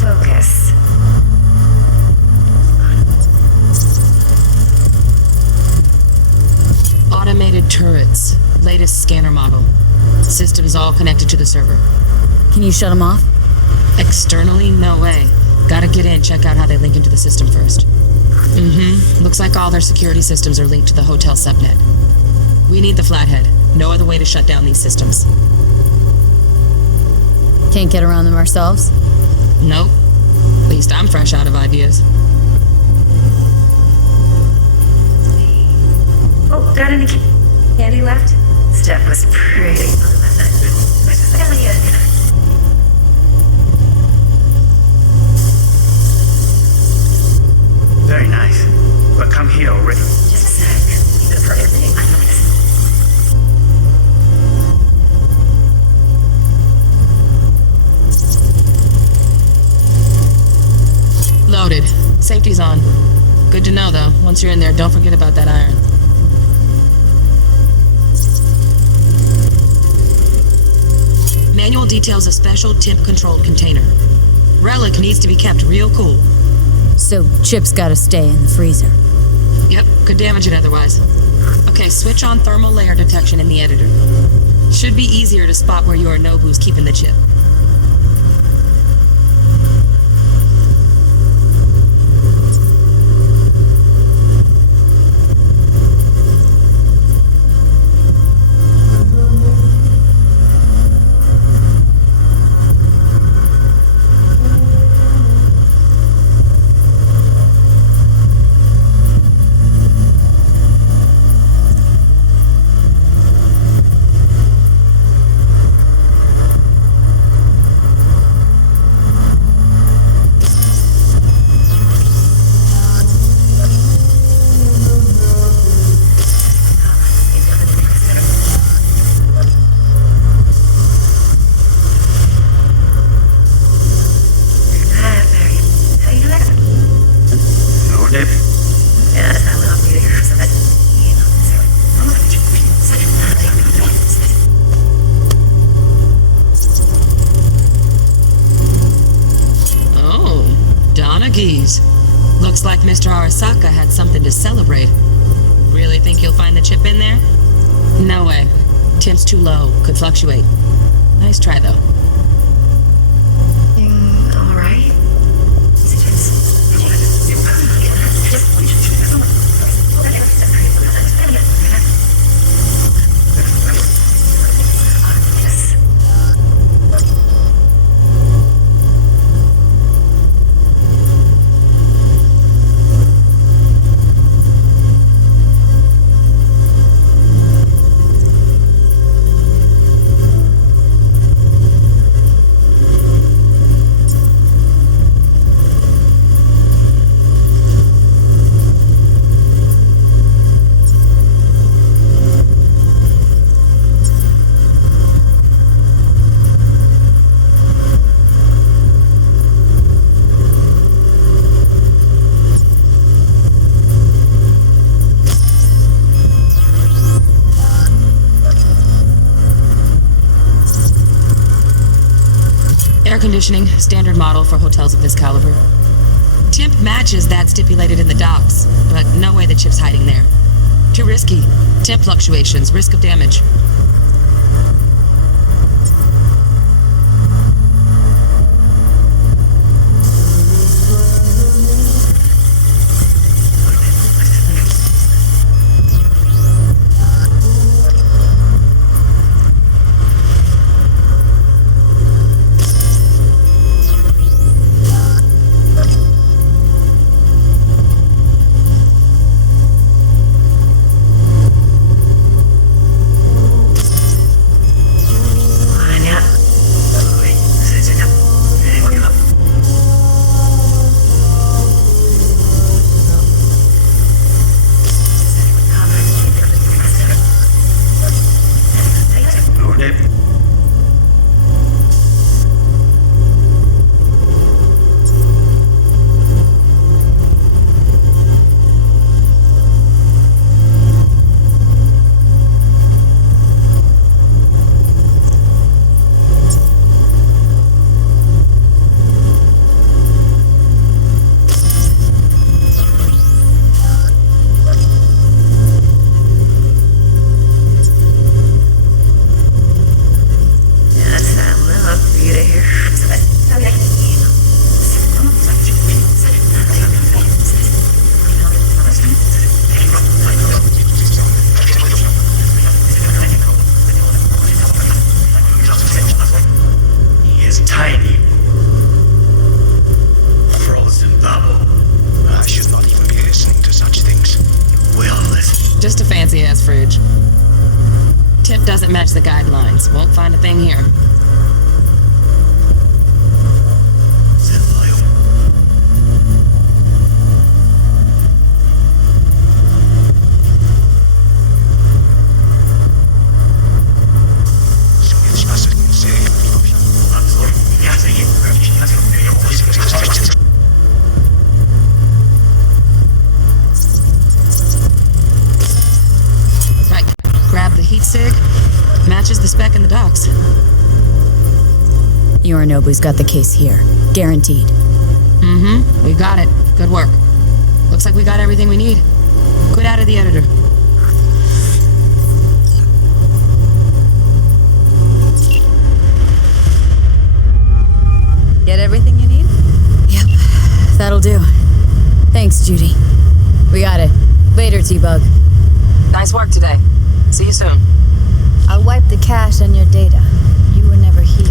Focus. Automated turrets. Latest scanner model. System is all connected to the server. Can you shut them off? Externally, no way. Gotta get in, check out how they link into the system first. Looks like all their security systems are linked to the hotel subnet. We need the flathead. No other way to shut down these systems. Can't get around them ourselves? Nope. At least I'm fresh out of ideas. Oh, got any candy left? Stuff was pretty fun last night. very nice. But come here already. Just a sec. The perfect thing. I know this. Loaded. Safety's on. Good to know, though. Once you're in there, don't forget about that iron. Manual details a special temp-controlled container. Relic needs to be kept real cool. So Chip's gotta stay in the freezer. Yep, could damage it otherwise. Okay, switch on thermal layer detection in the editor. Should be easier to spot where Yorinobu's keeping the chip. Looks like Mr. Arasaka had something to celebrate. Really think you'll find the chip in there? No way. Temp's too low. Could fluctuate. Nice try, though. Alright. Air conditioning, standard model for hotels of this caliber. Temp matches that stipulated in the docs, but no way the chip's hiding there. Too risky. Temp fluctuations, risk of damage. Just a fancy-ass fridge. Tip doesn't match the guidelines. Won't find a thing here. Sig matches the spec in the docs. Yorinobu's got the case here. Guaranteed. Mm-hmm. We got it. Good work. Looks like we got everything we need. Quit out of the editor. Get everything you need? Yep. That'll do. Thanks, Judy. We got it. Later, T-Bug. Nice work today. See you soon. I'll wipe the cache on your data. You were never here.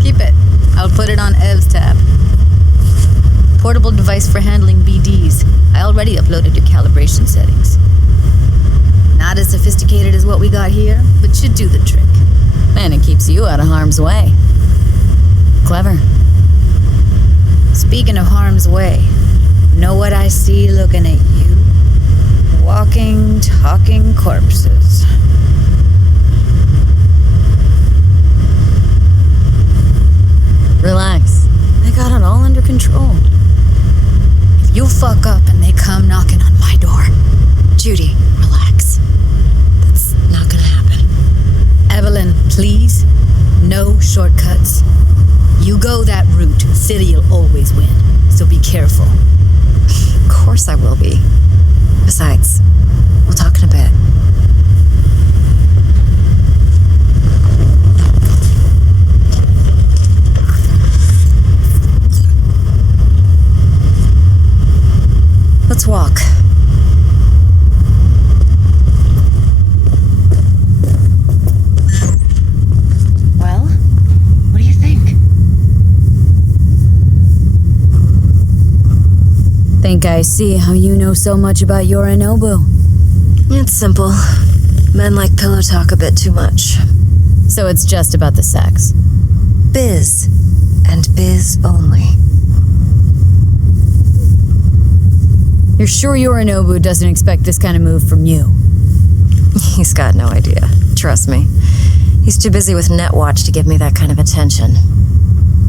Keep it. I'll put it on Ev's tab. Portable device for handling BDs. I already uploaded your calibration settings. Not as sophisticated as what we got here, but should do the trick. And it keeps you out of harm's way. Clever. Speaking of harm's way, know what I see looking at you? Walking, talking corpses. Relax. I got it all under control. If you fuck up and they come knocking on my door, Judy, relax. That's not gonna happen. Evelyn, please. No shortcuts. You go that route, City'll always win. So be careful. Of course I will be. Besides, we'll talk in a bit. Let's walk. Well, what do you think? Think I see how you know so much about Yorinobu. It's simple. Men like pillow talk a bit too much. So it's just about the sex. Biz. And biz only. You're sure Yorinobu doesn't expect this kind of move from you? He's got no idea. Trust me. He's too busy with Netwatch to give me that kind of attention.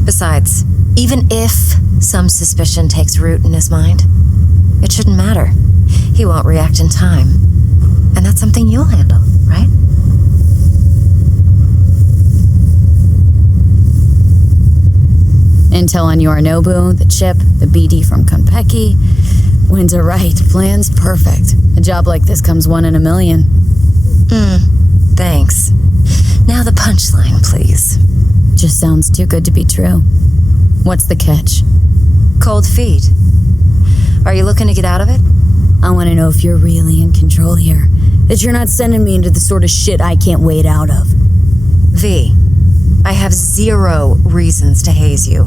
Besides, even if some suspicion takes root in his mind, it shouldn't matter. He won't react in time. And that's something you'll handle, right? Intel on Yorinobu, the chip, the BD from Konpeki. Winds are right. Plan's perfect. A job like this comes 1 in a million. Thanks. Now the punchline, please. Just sounds too good to be true. What's the catch? Cold feet. Are you looking to get out of it? I want to know if you're really in control here. That you're not sending me into the sort of shit I can't wade out of. V, I have 0 reasons to haze you.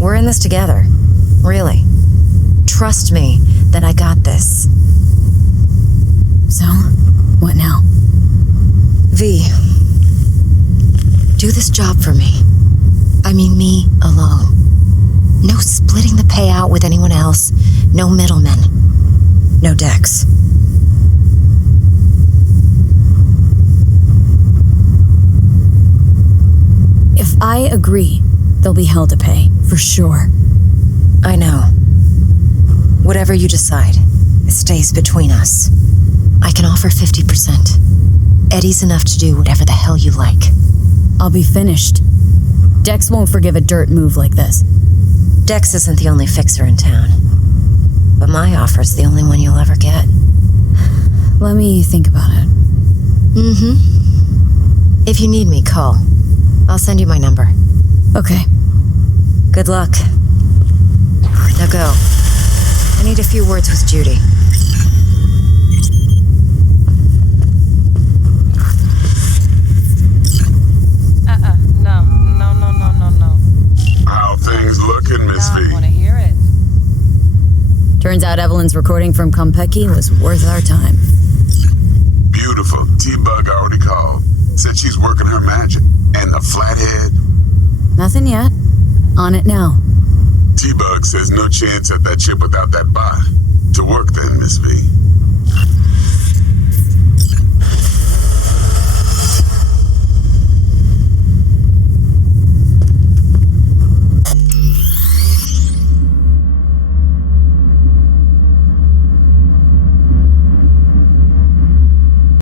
We're in this together. Really. Trust me that I got this. So, what now? V, do this job for me. I mean me alone. No splitting the payout with anyone else. No middlemen. No Dex. If I agree, there'll be hell to pay, for sure. I know. Whatever you decide, it stays between us. I can offer 50%. Eddie's enough to do whatever the hell you like. I'll be finished. Dex won't forgive a dirt move like this. Dex isn't the only fixer in town. But my offer's the only one you'll ever get. Let me think about it. If you need me, call. I'll send you my number. Okay. Good luck. Now go. I need a few words with Judy. No. How things looking, Miss V? I want to hear it. Turns out Evelyn's recording from Konpeki was worth our time. Beautiful. T-Bug already called. Said she's working her magic. And the flathead? Nothing yet. On it now. T-Bug says no chance at that chip without that bot. To work then, Miss V.